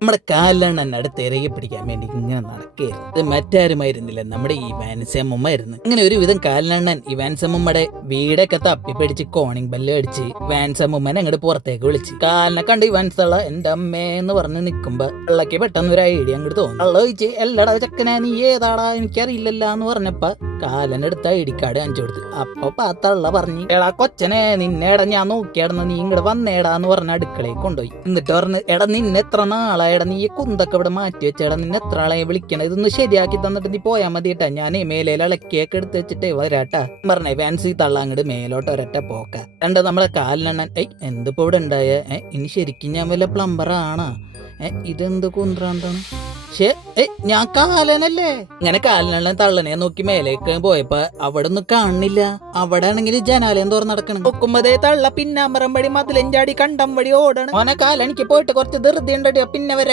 നമ്മുടെ കാലിലാണ് അടുത്ത് ഇറകി പിടിക്കാൻ വേണ്ടി ഇങ്ങനെ നടക്കുകയായിരുന്നു. ഇത് മറ്റാരുമായിരുന്നില്ല, നമ്മുടെ ഈ വാൻസമ്മമായിരുന്നു. ഇങ്ങനെ ഒരുവിധം കാലിനണ്ണൻ ഈ വാൻസമ്മയുടെ വീടൊക്കെ തപ്പി പിടിച്ച് കോണിംഗ് ബെല്ല് അടിച്ച് വാൻസമ്മനെ അങ്ങോട്ട് പുറത്തേക്ക് വിളിച്ച് കാലിനെ കണ്ട് ഈ വാൻസള്ള എന്റെ അമ്മേന്ന് പറഞ്ഞ് നിൽക്കുമ്പോ വെള്ളക്ക് പെട്ടെന്ന് ഒരു ഐഡിയ അങ്ങോട്ട് തോന്നി. വെള്ളം ഒഴിച്ച് എല്ലടാ ചക്കനാ നീ ഏതാടാ എനിക്കറിയില്ലല്ല എന്ന് പറഞ്ഞപ്പ കാലനെടുത്ത ഐഡിക്കാട് കാണിച്ചു കൊടുത്തു. അപ്പൊ പാത്തള്ള പറഞ്ഞു, എടാ കൊച്ചനെ നിന്നേടാ ഞാൻ നോക്കിയാടുന്ന നീ ഇങ്ങോട്ട് വന്നേടാന്ന് പറഞ്ഞ അടുക്കളയിൽ കൊണ്ടുപോയി. എന്നിട്ട് പറഞ്ഞു, എടാ നിന്നെ എത്ര നാളായടാ നീ ഈ കുന്തൊക്കെ ഇവിടെ മാറ്റി വെച്ചേടാ, നിന്നെ എത്ര ആളെ വിളിക്കണം, ഇതൊന്ന് ശരിയാക്കി തന്നിട്ട് നീ പോയാൽ മതിട്ടാ, ഞാൻ മേലയിൽ ഇളക്കിയൊക്കെ എടുത്ത് വെച്ചിട്ടേ വരാട്ടാ പറഞ്ഞേ. ഫാൻസി തള്ള അങ്ങോട്ട് മേലോട്ട് ഒരൊറ്റ പോക്ക. രണ്ട് നമ്മളെ കാലിനെണ്ണൻ എന്തിപ്പോ ഇവിടെ ഉണ്ടായ ഇനി ശരിക്കും ഞാൻ വല്ല പ്ലംബറാണാ, ഇതെന്ത് കുന്ത്രാണ്ടാണ്, ഞാൻ കാലനല്ലേ. ഇങ്ങനെ കാലിനുള്ള തള്ളനെ നോക്കി മേലേക്ക് പോയപ്പോ അവിടെ ഒന്നും കാണുന്നില്ല. അവിടെ ആണെങ്കിൽ ജനാലയം തുറന്ന് നടക്കണം. നോക്കുമ്പതേ തള്ള പിന്നാമ്പറം വഴി മതിലഞ്ചാടി കണ്ടം വഴി ഓടണം. ഓനെ കാലെനിക്ക് പോയിട്ട് കുറച്ച് ധൃതി ഉണ്ടടിയോ, പിന്നെ വരെ